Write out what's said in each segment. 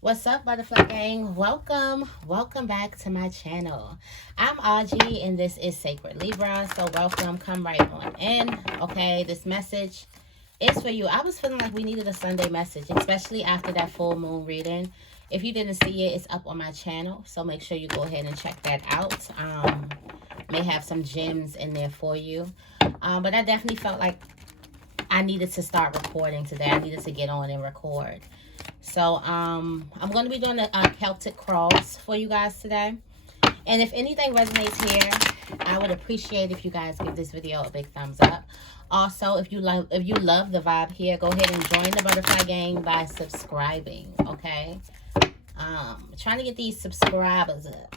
What's up, Butterfly Gang? Welcome back to my channel. I'm Auji, and this is Sacred Libra. So welcome, come right on in. Okay, this message is for you. I was feeling like we needed a Sunday message, especially after that full moon reading. If you didn't see it, it's up on my channel, so make sure you go ahead and check that out. May have some gems in there for you. But I definitely felt like I needed to start recording today. I needed to get on and record. So I'm going to be doing the Celtic cross for you guys today. And if anything resonates here, I would appreciate if you guys give this video a big thumbs up. Also, if you love the vibe here, go ahead and join the Butterfly Gang by subscribing. Okay, trying to get these subscribers up.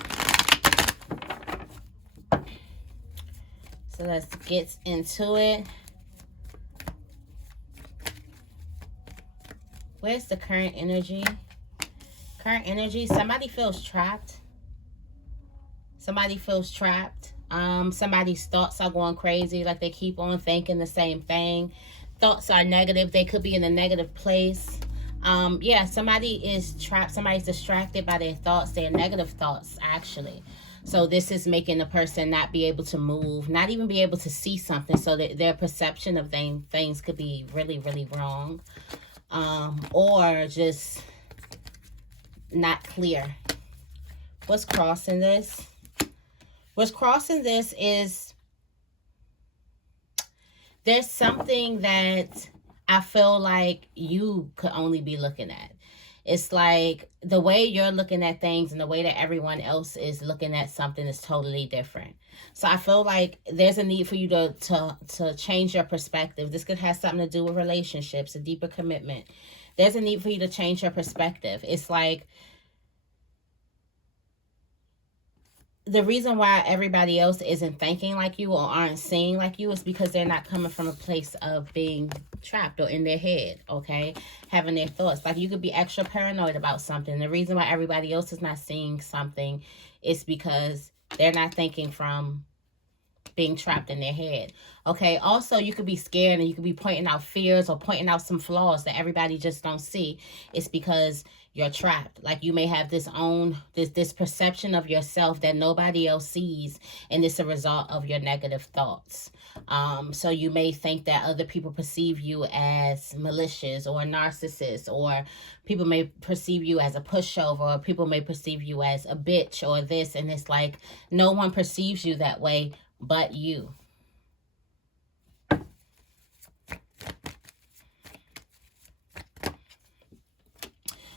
So let's get into it. Where's the current energy? Current energy, somebody feels trapped. Somebody feels trapped. Somebody's thoughts are going crazy, like they keep on thinking the same thing. Thoughts are negative. They could be in a negative place. Yeah, somebody is trapped. Somebody's distracted by their thoughts, their negative thoughts, actually. So this is making the person not be able to move, not even be able to see something. So that their perception of things could be really, really wrong. Or just not clear. What's crossing this? What's crossing this is there's something that I feel like you could only be looking at. It's like the way you're looking at things and the way that everyone else is looking at something is totally different. So I feel like there's a need for you to change your perspective. This could have something to do with relationships, a deeper commitment. There's a need for you to change your perspective. It's like the reason why everybody else isn't thinking like you or aren't seeing like you is because they're not coming from a place of being trapped or in their head, okay? Having their thoughts. Like you could be extra paranoid about something. The reason why everybody else is not seeing something is because they're not thinking from being trapped in their head. Okay, also you could be scared and you could be pointing out fears or pointing out some flaws that everybody just don't see. It's because you're trapped. Like you may have this perception of yourself that nobody else sees, and it's a result of your negative thoughts. So you may think that other people perceive you as malicious or a narcissist, or people may perceive you as a pushover, or people may perceive you as a bitch or this, and it's like no one perceives you that way but you.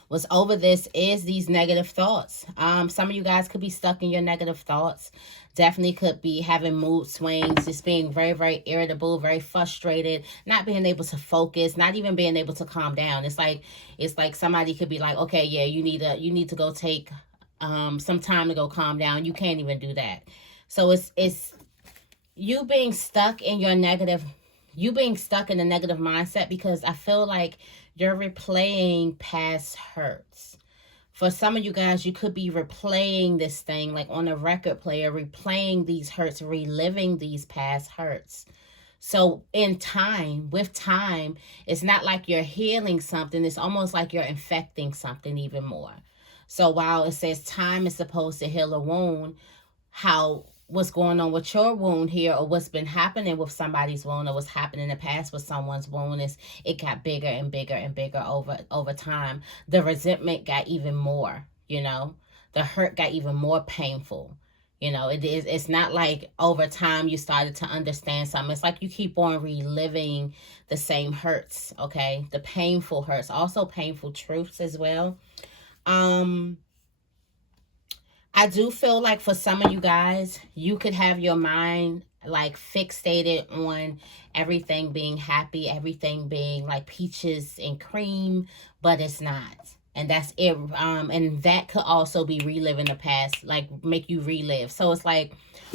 What's over this is these negative thoughts. Some of you guys could be stuck in your negative thoughts. Definitely could be having mood swings, just being very, very irritable, very frustrated, not being able to focus, not even being able to calm down. It's like somebody could be like, okay, yeah, you need to go take some time to go calm down. You can't even do that. So it's you being stuck in your negative, you being stuck in a negative mindset, because I feel like you're replaying past hurts. For some of you guys, you could be replaying this thing like on a record player, replaying these hurts, reliving these past hurts. So with time, it's not like you're healing something. It's almost like you're infecting something even more. So while it says time is supposed to heal a wound, what's going on with your wound here, or what's been happening with somebody's wound, or what's happened in the past with someone's wound, is it got bigger and bigger and bigger over time. The resentment got even more, the hurt got even more painful. It's not like over time you started to understand something. It's like you keep on reliving the same hurts, okay? The painful hurts, also painful truths as well. I do feel like for some of you guys, you could have your mind like fixated on everything being happy, everything being like peaches and cream, but it's not. And that's it. And that could also be reliving the past, like make you relive. So it's like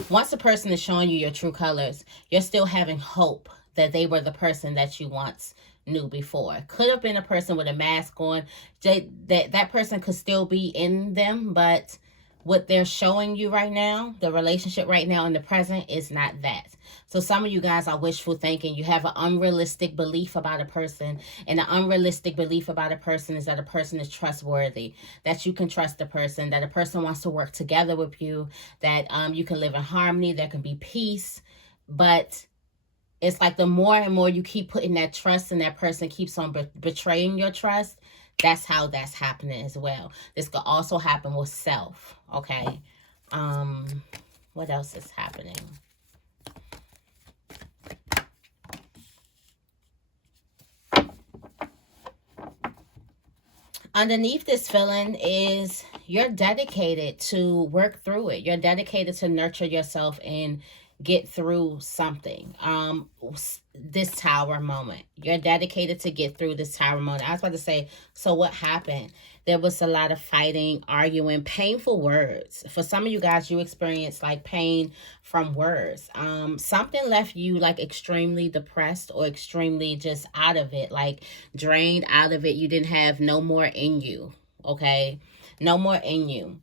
once a person is showing you your true colors, you're still having hope that they were the person that you once knew before. Could have been a person with a mask on. That person could still be in them, but what they're showing you right now, the relationship right now in the present, is not that. So some of you guys are wishful thinking. You have an unrealistic belief about a person, and the unrealistic belief about a person is that a person is trustworthy, that you can trust the person, that a person wants to work together with you, that you can live in harmony, there can be peace. But it's like the more and more you keep putting that trust and that person keeps on betraying your trust, that's how that's happening as well. This could also happen with self, okay? What else is happening? Underneath this feeling is you're dedicated to work through it. You're dedicated to nurture yourself and get through something. This tower moment. You're dedicated to get through this tower moment. I was about to say, so what happened? There was a lot of fighting, arguing, painful words. For some of you guys, you experienced like pain from words. Something left you like extremely depressed or extremely just out of it, like drained out of it. You didn't have no more in you, okay? No more in you.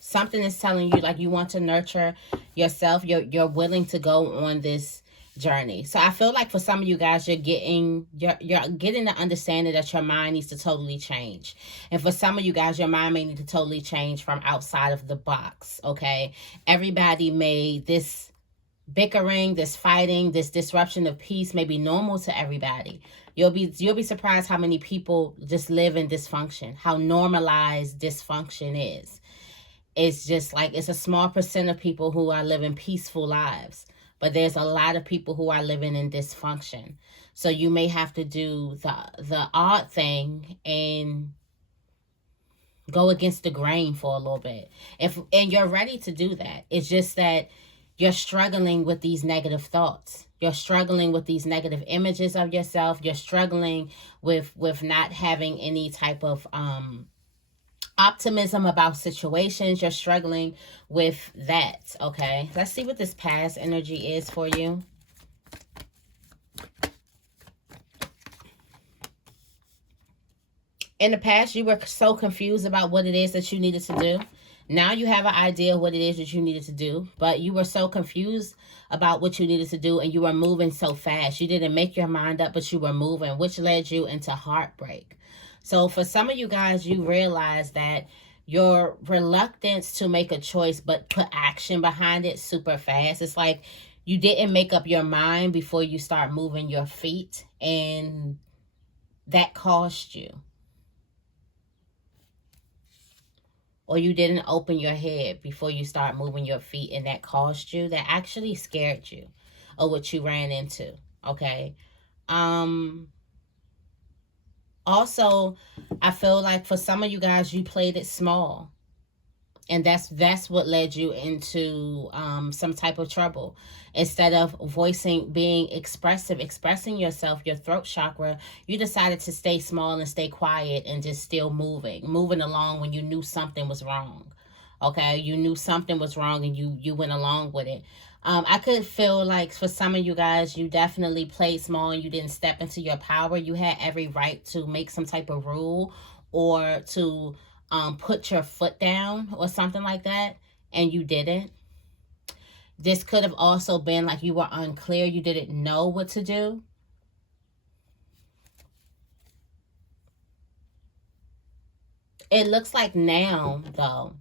Something is telling you like you want to nurture yourself. You're willing to go on this journey. So I feel like for some of you guys, you're getting the understanding that your mind needs to totally change. And for some of you guys, your mind may need to totally change from outside of the box. Okay. Everybody made this bickering, this fighting, this disruption of peace may be normal to everybody. You'll be surprised how many people just live in dysfunction, how normalized dysfunction is. It's just like it's a small percent of people who are living peaceful lives, but there's a lot of people who are living in dysfunction. So you may have to do the odd thing and go against the grain for a little bit. And you're ready to do that. It's just that you're struggling with these negative thoughts. You're struggling with these negative images of yourself. You're struggling with not having any type of optimism about situations. You're struggling with that. Okay, let's see what this past energy is for you. In the past, you were so confused about what it is that you needed to do. Now you have an idea of what it is that you needed to do, but you were so confused about what you needed to do, and you were moving so fast. You didn't make your mind up, but you were moving, which led you into heartbreak. So for some of you guys, you realize that your reluctance to make a choice but put action behind it super fast. It's like you didn't make up your mind before you start moving your feet, and that cost you. Or you didn't open your head before you start moving your feet, and that cost you. That actually scared you of what you ran into. Okay. Also, I feel like for some of you guys, you played it small. And that's what led you into some type of trouble. Instead of being expressive, expressing yourself, your throat chakra, you decided to stay small and stay quiet and just still moving along when you knew something was wrong. Okay, you knew something was wrong and you went along with it. I could feel like for some of you guys, you definitely played small and you didn't step into your power. You had every right to make some type of rule or to put your foot down or something like that, and you didn't. This could have also been like you were unclear. You didn't know what to do. It looks like now, though,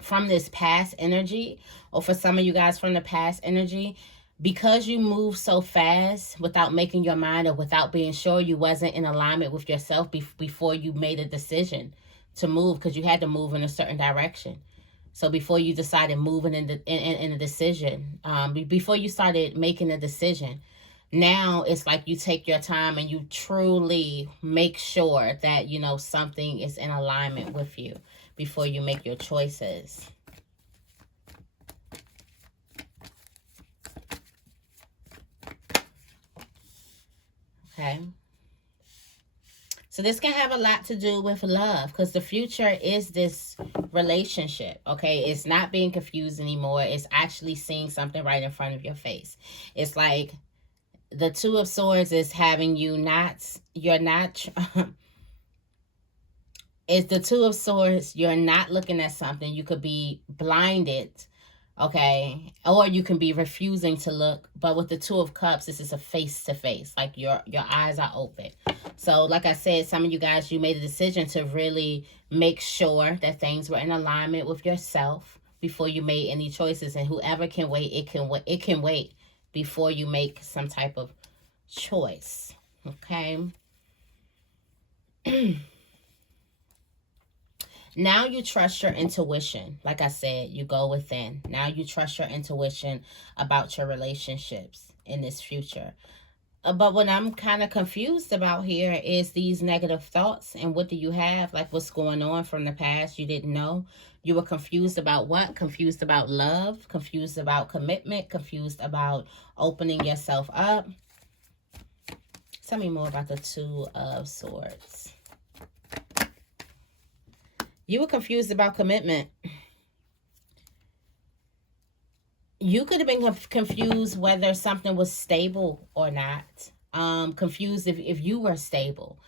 from this past energy, or for some of you guys from the past energy, because you moved so fast without making your mind or without being sure, you wasn't in alignment with yourself before you made a decision to move, because you had to move in a certain direction. So before you decided moving in a decision, before you started making a decision, now it's like you take your time and you truly make sure that, you know, something is in alignment with you before you make your choices. Okay. So this can have a lot to do with love, because the future is this relationship, okay? It's not being confused anymore. It's actually seeing something right in front of your face. It's like the Two of Swords is having you not, you're not, It's the Two of Swords. You're not looking at something. You could be blinded, okay? Or you can be refusing to look. But with the Two of Cups, this is a face-to-face. Like your eyes are open. So like I said, some of you guys, you made a decision to really make sure that things were in alignment with yourself before you made any choices. And whoever can wait, it can wait. It can wait before you make some type of choice, okay? Now you trust your intuition. Like I said, you go within. Now you trust your intuition about your relationships in this future. But what I'm kind of confused about here is these negative thoughts. And what do you have? Like, what's going on from the past you didn't know? You were confused about what? Confused about love, confused about commitment, confused about opening yourself up. Tell me more about the Two of Swords. You were confused about commitment. You could have been confused whether something was stable or not. Confused if you were stable,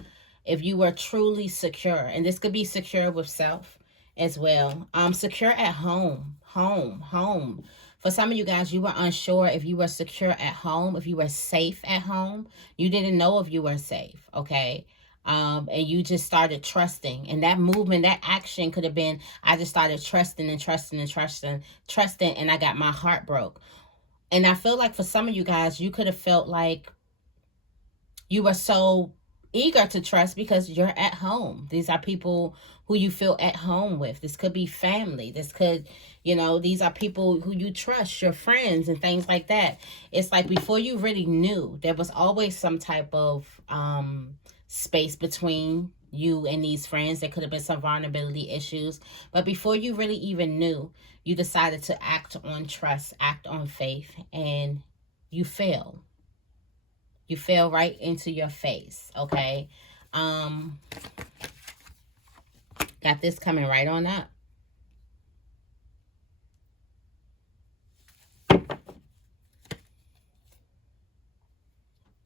if you were truly secure. And this could be secure with self as well. Secure at home. Home. For some of you guys, you were unsure if you were secure at home, if you were safe at home. You didn't know if you were safe, okay? And you just started trusting. And that movement, that action could have been, I just started trusting, and I got my heart broke. And I feel like for some of you guys, you could have felt like you were so eager to trust because you're at home. These are people who you feel at home with. This could be family. This could, you know, these are people who you trust, your friends and things like that. It's like before you really knew, there was always some type of space between you and these friends. There could have been some vulnerability issues. But before you really even knew, you decided to act on trust, act on faith, and you fail. You fell right into your face, okay? Got this coming right on up.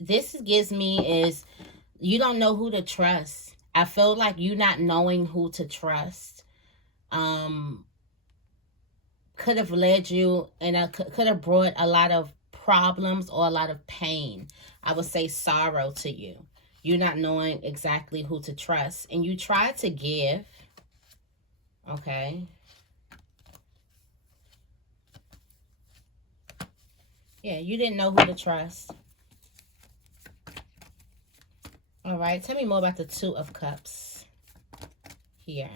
This gives me is you don't know who to trust. I feel like you not knowing who to trust could have led you and could have brought a lot of problems or a lot of pain. I would say sorrow to you. You not knowing exactly who to trust. And you try to give. Okay. Yeah, you didn't know who to trust. All right. Tell me more about the Two of Cups here.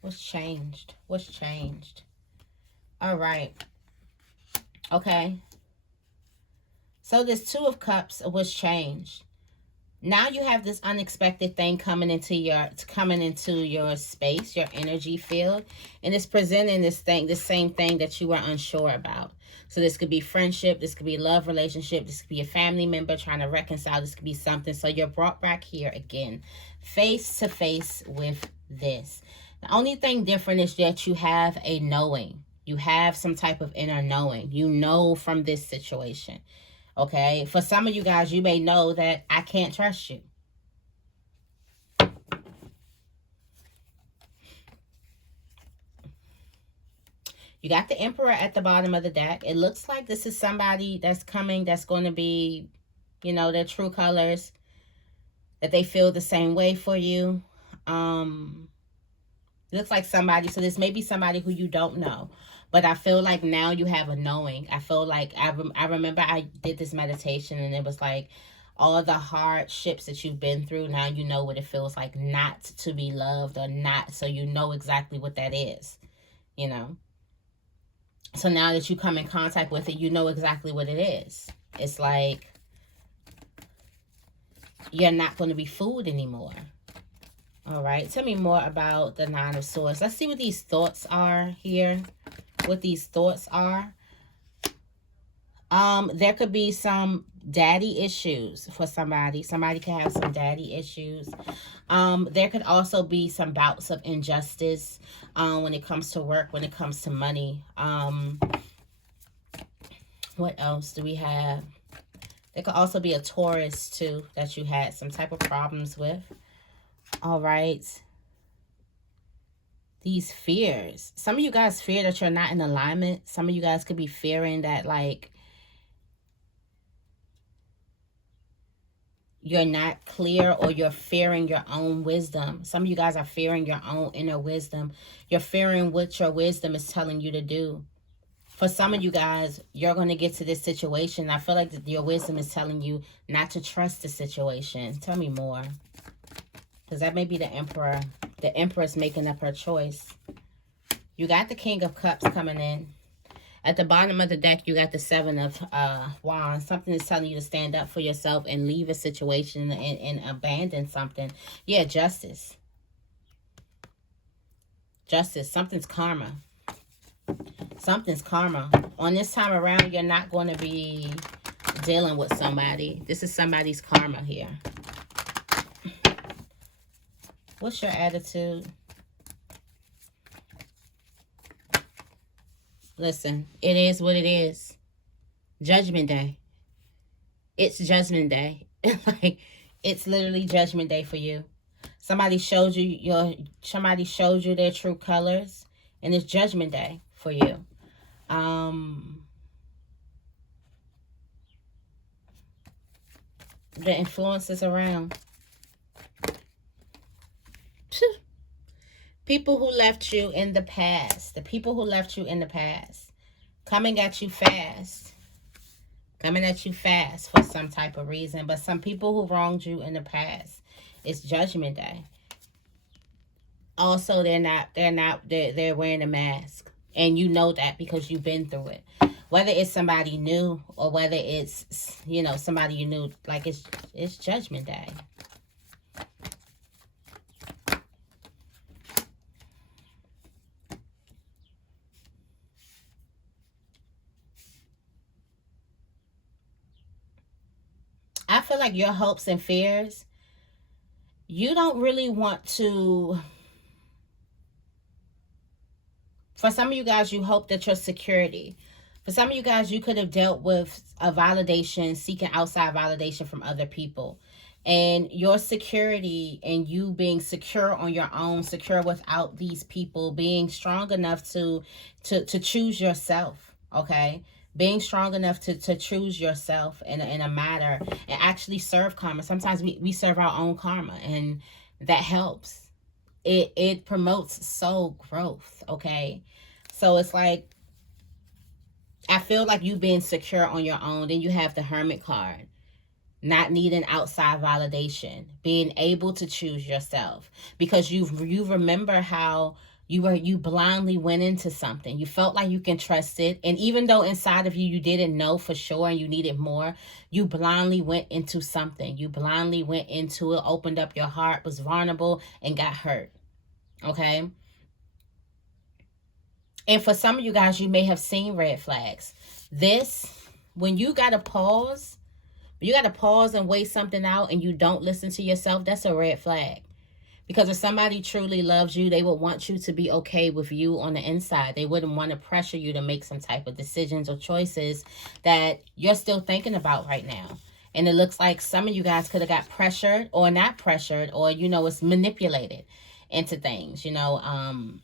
What's changed? What's changed? All right. Okay. So this Two of Cups was changed. Now you have this unexpected thing coming into your space, your energy field, and it's presenting this thing, the same thing that you were unsure about. So this could be friendship, this could be love relationship, this could be a family member trying to reconcile, this could be something. So you're brought back here again, face to face with this. The only thing different is that you have a knowing. You have some type of inner knowing. You know from this situation. Okay, for some of you guys, you may know that I can't trust you. You got the Emperor at the bottom of the deck. It looks like this is somebody that's coming, that's going to be, you know, their true colors, that they feel the same way for you. It looks like somebody, so this may be somebody who you don't know. But I feel like now you have a knowing. I feel like I remember I did this meditation and it was like all the hardships that you've been through. Now you know what it feels like not to be loved or not. So you know exactly what that is, you know. So now that you come in contact with it, you know exactly what it is. It's like you're not going to be fooled anymore. All right. Tell me more about the Nine of Swords. Let's see what these thoughts are here. What these thoughts are. There could be some daddy issues for somebody. Somebody could have some daddy issues. There could also be some bouts of injustice when it comes to work, when it comes to money. What else do we have? There could also be a Taurus too that you had some type of problems with. All right. these fears. Some of you guys fear that you're not in alignment. Some of you guys could be fearing that, like, you're not clear, or you're fearing your own wisdom. Some of you guys are fearing your own inner wisdom. You're fearing what your wisdom is telling you to do. For some of you guys, you're going to get to this situation. I feel like your wisdom is telling you not to trust the situation. Tell me more. Because that may be the Emperor. The Empress making up her choice. You got the King of Cups coming in. At the bottom of the deck, you got the Seven of Wands. Something is telling you to stand up for yourself and leave a situation and abandon something. Yeah, justice. Justice. Something's karma. Something's karma. On this time around, you're not going to be dealing with somebody. This is somebody's karma here. What's your attitude? Listen, it is what it is. Judgment Day. It's Judgment Day. Like, it's literally Judgment Day for you. Somebody showed you their true colors, and it's Judgment Day for you. The influences around. People who left you in the past. The people who left you in the past. Coming at you fast. Coming at you fast for some type of reason. But some people who wronged you in the past. It's Judgment Day. Also, they're wearing a mask. And you know that because you've been through it. Whether it's somebody new or whether it's, you know, somebody you knew. Like, it's Judgment Day. I feel like your hopes and fears, you don't really want to. For some of you guys, you hope that your security. For some of you guys, you could have dealt with a validation, seeking outside validation from other people. And your security and you being secure on your own, secure without these people, being strong enough to choose yourself, okay? Being strong enough to choose yourself in a matter and actually serve karma. Sometimes we serve our own karma, and that helps. It promotes soul growth, okay? So it's like, I feel like you being secure on your own. Then you have the Hermit card. Not needing outside validation. Being able to choose yourself. Because you remember how you blindly went into something. You felt like you can trust it. And even though inside of you, you didn't know for sure and you needed more, you blindly went into something. You blindly went into it, opened up your heart, was vulnerable, and got hurt. Okay? And for some of you guys, you may have seen red flags. When you got to pause and weigh something out and you don't listen to yourself, that's a red flag. Because if somebody truly loves you, they would want you to be okay with you on the inside. They wouldn't want to pressure you to make some type of decisions or choices that you're still thinking about right now. And it looks like some of you guys could have got pressured or not pressured, or, you know, it's manipulated into things, you know.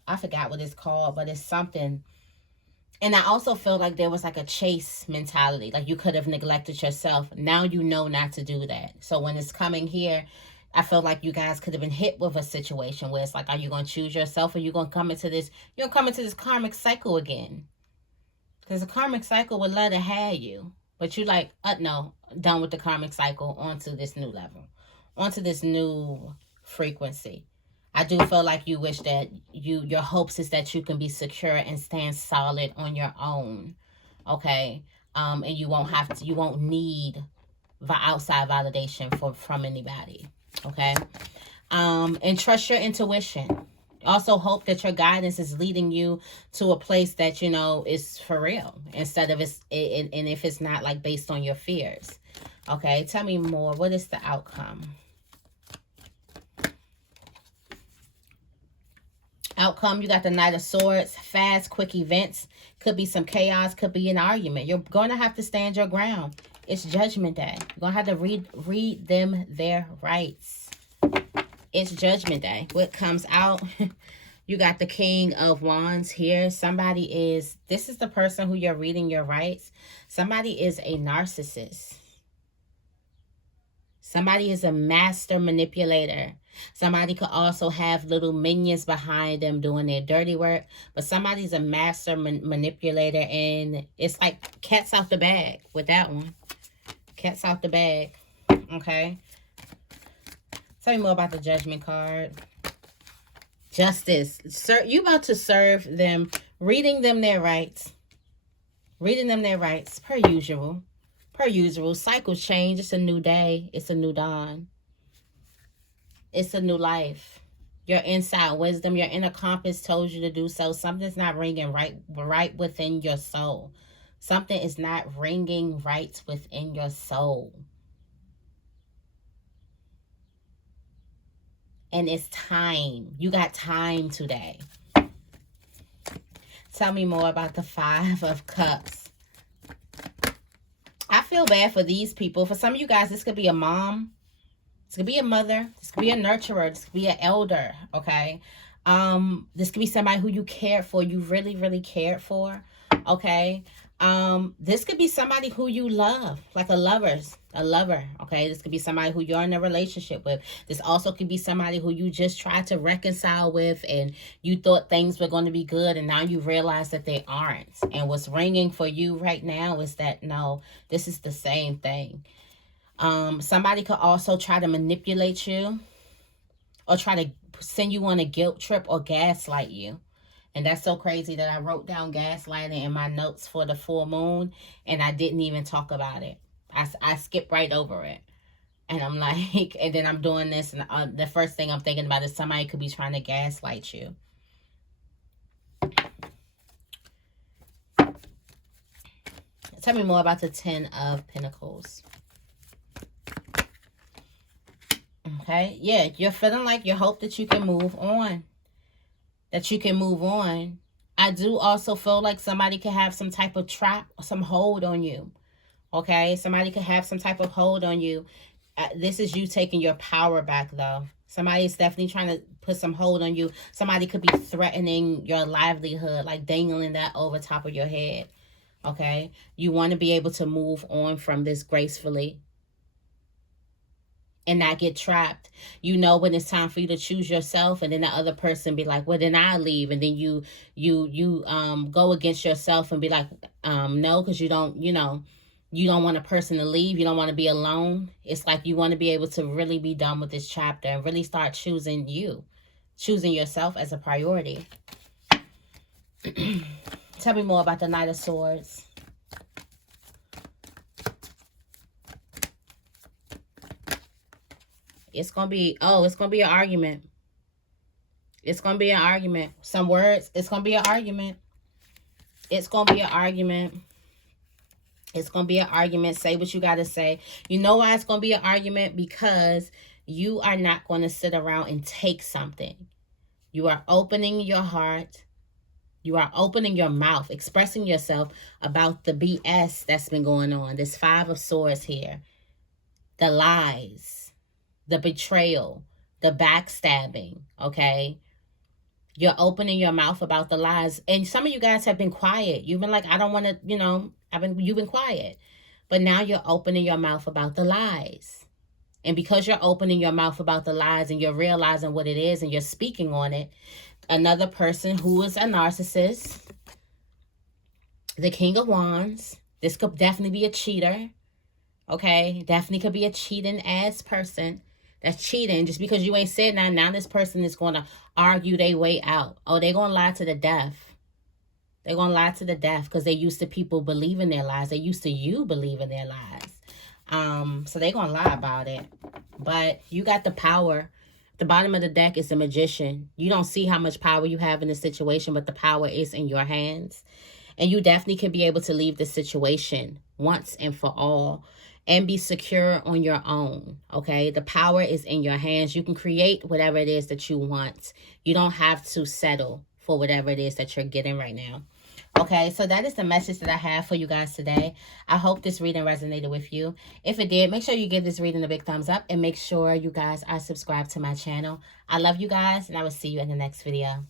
I forgot what it's called, but it's something. And I also feel like there was like a chase mentality. Like you could have neglected yourself. Now you know not to do that. So when it's coming here, I feel like you guys could have been hit with a situation where it's like, are you going to choose yourself, or you're going to come into this karmic cycle again? Because the karmic cycle would love to have you. But you like, no, done with the karmic cycle, onto this new level, onto this new frequency. I do feel like you wish that your hopes is that you can be secure and stand solid on your own, okay? And you won't need the outside validation from anybody, okay? And trust your intuition. Also hope that your guidance is leading you to a place that, you know, is for real, instead of and if it's not like based on your fears, okay? Tell me more. What is the outcome? Outcome, you got the Knight of Swords. Fast, quick events. Could be some chaos. Could be an argument. You're going to have to stand your ground. It's Judgment Day. You're going to have to read them their rights. It's Judgment Day. What comes out? You got the King of Wands here. Somebody is, this is the person who you're reading your rights. Somebody is a narcissist. Somebody is a master manipulator. Somebody could also have little minions behind them doing their dirty work. But somebody's a master manipulator. And it's like cat's out the bag with that one. Cat's out the bag. Okay. Tell me more about the Judgment card. Justice. Sir, you about to serve them. Reading them their rights. Reading them their rights. Per usual. Per usual. Cycles change. It's a new day. It's a new dawn. It's a new life. Your inside wisdom, your inner compass told you to do so. Something's not ringing right within your soul. Something is not ringing right within your soul. And it's time. You got time today. Tell me more about the Five of Cups. I feel bad for these people. For some of you guys, this could be a mom. This could be a mother. This could be a nurturer. This could be an elder, okay? This could be somebody who you cared for. You really, really cared for, okay? This could be somebody who you love, like a lover, okay? This could be somebody who you're in a relationship with. This also could be somebody who you just tried to reconcile with and you thought things were going to be good and now you realize that they aren't. And what's ringing for you right now is that, no, this is the same thing. Somebody could also try to manipulate you or try to send you on a guilt trip or gaslight you. And that's so crazy that I wrote down gaslighting in my notes for the full moon and I didn't even talk about it. I skipped right over it. And I'm like, and then I'm doing this and the first thing I'm thinking about is somebody could be trying to gaslight you. Tell me more about the Ten of Pentacles. Okay, yeah, you're feeling like you hope that you can move on. That you can move on. I do also feel like somebody could have some type of trap or some hold on you. Okay, somebody could have some type of hold on you. This is you taking your power back, though. Somebody's definitely trying to put some hold on you. Somebody could be threatening your livelihood, like dangling that over top of your head. Okay, you want to be able to move on from this gracefully and not get trapped. You know when it's time for you to choose yourself, and then the other person be like, well, then I leave. And then you go against yourself and be like, no, because you don't want a person to leave. You don't want to be alone. It's like you want to be able to really be done with this chapter and really start choosing yourself as a priority. Tell me more about the Knight of Swords. It's going to be, it's going to be an argument. It's going to be an argument. Some words, it's going to be an argument. It's going to be an argument. It's going to be an argument. Say what you got to say. You know why it's going to be an argument? Because you are not going to sit around and take something. You are opening your heart. You are opening your mouth, expressing yourself about the BS that's been going on. This Five of Swords here. The lies. The betrayal, the backstabbing, okay? You're opening your mouth about the lies. And some of you guys have been quiet. You've been like, I don't want to, you've been quiet. But now you're opening your mouth about the lies. And because you're opening your mouth about the lies and you're realizing what it is and you're speaking on it, another person who is a narcissist, the King of Wands, this could definitely be a cheater, okay? Definitely could be a cheating ass person. That's cheating. Just because you ain't said nothing, now this person is going to argue their way out. Oh, they're going to lie to the death. They're going to lie to the death because they're used to people believing their lies. They're used to you believing their lies. So they're going to lie about it. But you got the power. The bottom of the deck is the Magician. You don't see how much power you have in this situation, but the power is in your hands. And you definitely can be able to leave this situation once and for all. And be secure on your own, okay? The power is in your hands. You can create whatever it is that you want. You don't have to settle for whatever it is that you're getting right now. Okay, so that is the message that I have for you guys today. I hope this reading resonated with you. If it did, make sure you give this reading a big thumbs up and make sure you guys are subscribed to my channel. I love you guys, and I will see you in the next video.